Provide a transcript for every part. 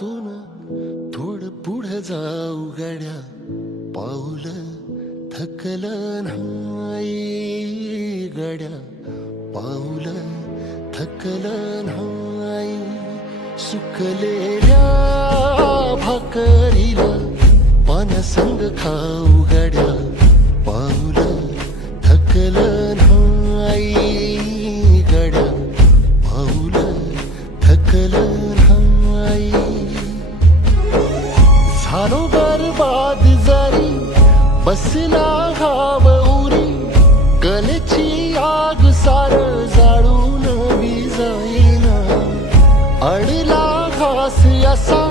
रानातून थोडं पुढे जाऊ गड्या, पाऊल थकलं नाही गड्या, पाऊल थकलं नाही. सुकलेल्या भाकरीला पानसंग खाऊ गड्या, पाऊल थकलं नाही गड्या, पाऊल थकलं नाही. झालो बरबाद जरी बसला घाव उरी, कलेची आग सार जाळून विजाईना. अडला घास असा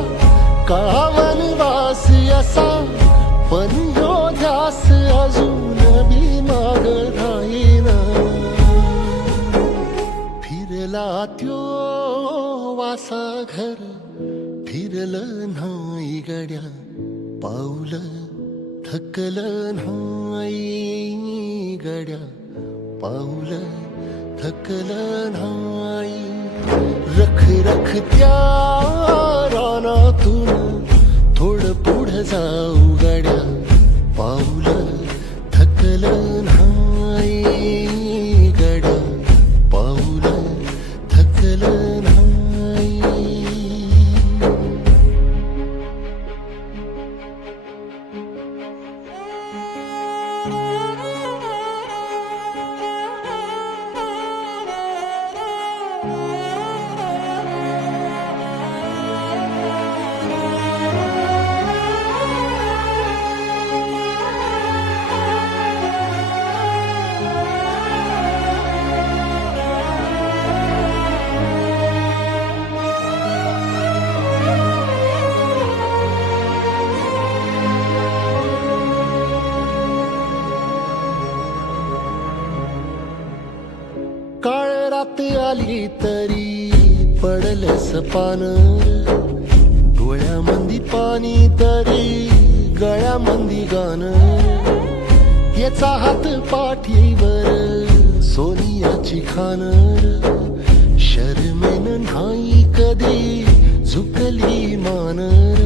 काळा वनवास असा, पण ह्यो ध्यास अजून बी माग राहीना. फिरला त्यो वासा घर, फिरलं नाही गड्या, पाऊल थकलं नाही गड्या, पाऊल थकलं नाही. रख रख त्या रानातून थोडं पुढं जाऊ गड्या, पाऊल थकलं नाही गड्या, पाऊल थकलं नाही. काळ रात आली तरी पडलंस पान, डोळ्यामंदी पाणी तरी गळ्यामंदी गाणं. याचा हात पाठीवर सोनियाची खानर, शर्मेन नाही कधी झुकली मानर.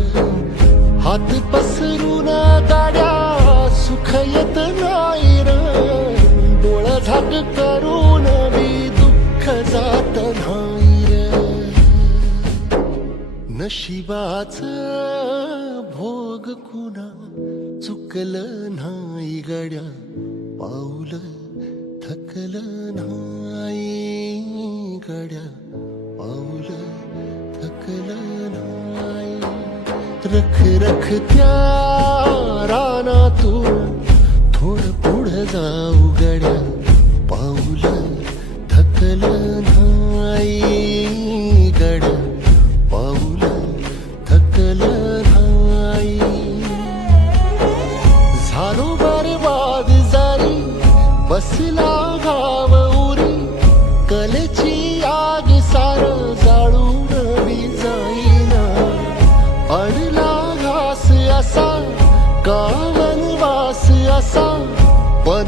हात पसरून गाड्या सुख येत नाही र, डोळा झाक करून बी दुःख जात नाही र. नशिबाच भोग कुणा चुकलं नाही गड्या, पाऊल थकलं नाही गड्या, पाऊल थकलं नाही. रख रख त्या रानातून थोडं पुढं जाऊ गड्या, पाऊल थकलं नाही गड्या, पाऊल थकलं नाही. झालो बरबाद जरी बसला घाव उरी, कलेची आग सार जाळून विजाईना. अडला घास असा का वनवास असा, पण